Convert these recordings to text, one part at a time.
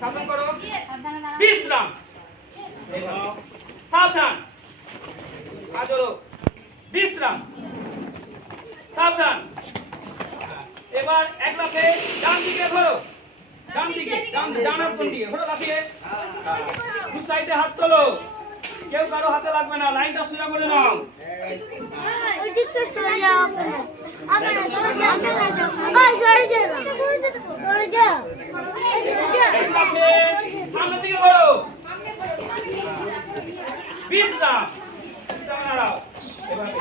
সাবধান করো। বিশ্রাম। সাবধান। আদর। বিশ্রাম। সাবধান। এবার এক লাফে ডান দিকে ঘোরো। ডান দিকে, ডান হাত কোন দিকে ঘোরো লাফিয়ে। দু সাইডে হাত তোলো। কেউ কারো হাতে লাগবে না, লাইনটা সোজা করে নাও। ওইদিকে সরে যাও আপনারা সরে যাও সরে যাও এক লাফে সামনের দিকে ঘোরো। বিশ্রাম। বিশ্রামে দাঁড়াও। এভাবে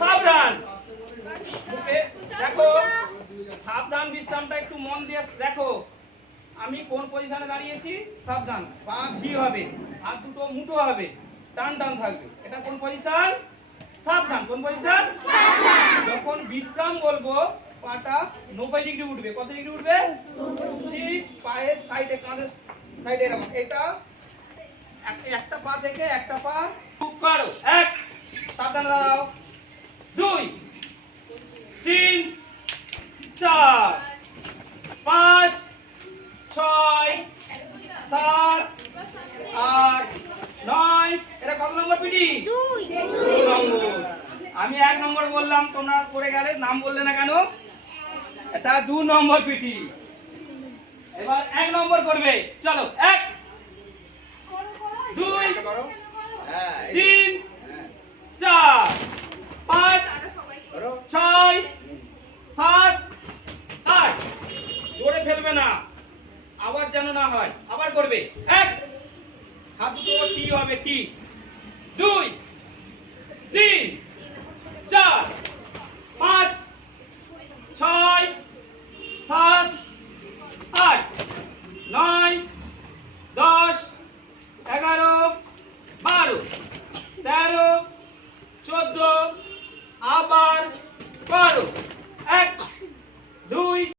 সাবধান। মুখে দেখো, সাবধান। বিশ্রামটা একটু মন দিয়ে দেখো। আমি কোন পজিশনে দাঁড়িয়েছি। সাবধান। পা ভি হবে, হাত দুটো মুঠো হবে, টান টান থাকবে। এটা কোন পজিশন? সাবধান। কোন পজিশন? যখন বিশ্রাম বলবো পাটা 90 ডিগ্রি উঠবে। কত ডিগ্রি উঠবে? ঠিক পায়ের সাইডে, কাঁধের সাইডে এরকম। এটা একটা পা থেকে একটা পা খুব করো। এক, সাবধান দাঁড়াও। 2 3 4 5 6 7 8 9। এটা কত নম্বর পিটি? 2 নম্বর। আমি 1 নম্বর বললাম, তোমরা করে গেলে, নাম বললে না কেন? এটা 2 নম্বর পিটি। এবার 1 নম্বর করবে। চলো। 1 2 3 4 5 6 7 8। জোরে ফেলবে না, আওয়াজ যেন না হয়। আবার করবে। 1, হাত দুটো টি হবে, টি। 2 3 4 5 6 7 8 9 10 11 12 13 14। আবার করো। 1 2